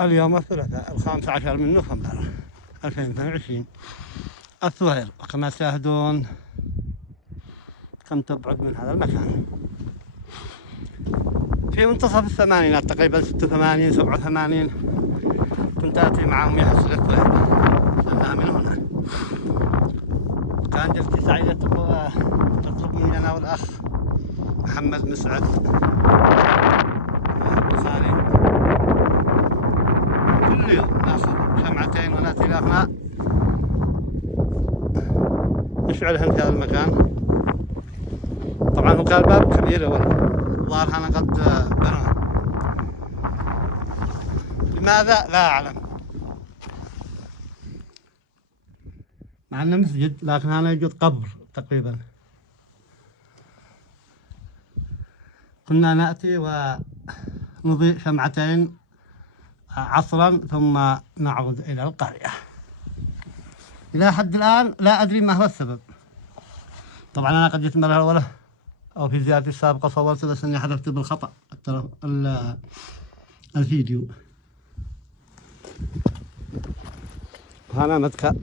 اليوم الثلاثاء 15 من نوفمبر 2022. الثوير. كما تشاهدون كم تبعد من هذا المكان، في منتصف الثمانينات تقريبا 86 87 كنت آتي مع أمي حصر الثوير لأنها من هنا. كان جلتي سعيدة تطلب مني أنا والأخ محمد مسعد البخاري كل يوم ناخذ شمعتين ونأتي لهنا نشعلهن في هذا المكان. طبعا هو كان باب كبير والظاهر أنا قد بنوه، لماذا لا أعلم، مع أنه مسجد لكن هنا يوجد قبر تقريبا. كنا نأتي ونضيء شمعتين عصرا ثم نعود إلى القرية. إلى حد الآن لا أدري ما هو السبب. طبعا أنا قد جيت المرة الأولى أو في زيارتي السابقة صورت بس إني حذفت بالخطأ الفيديو. هنا مدخل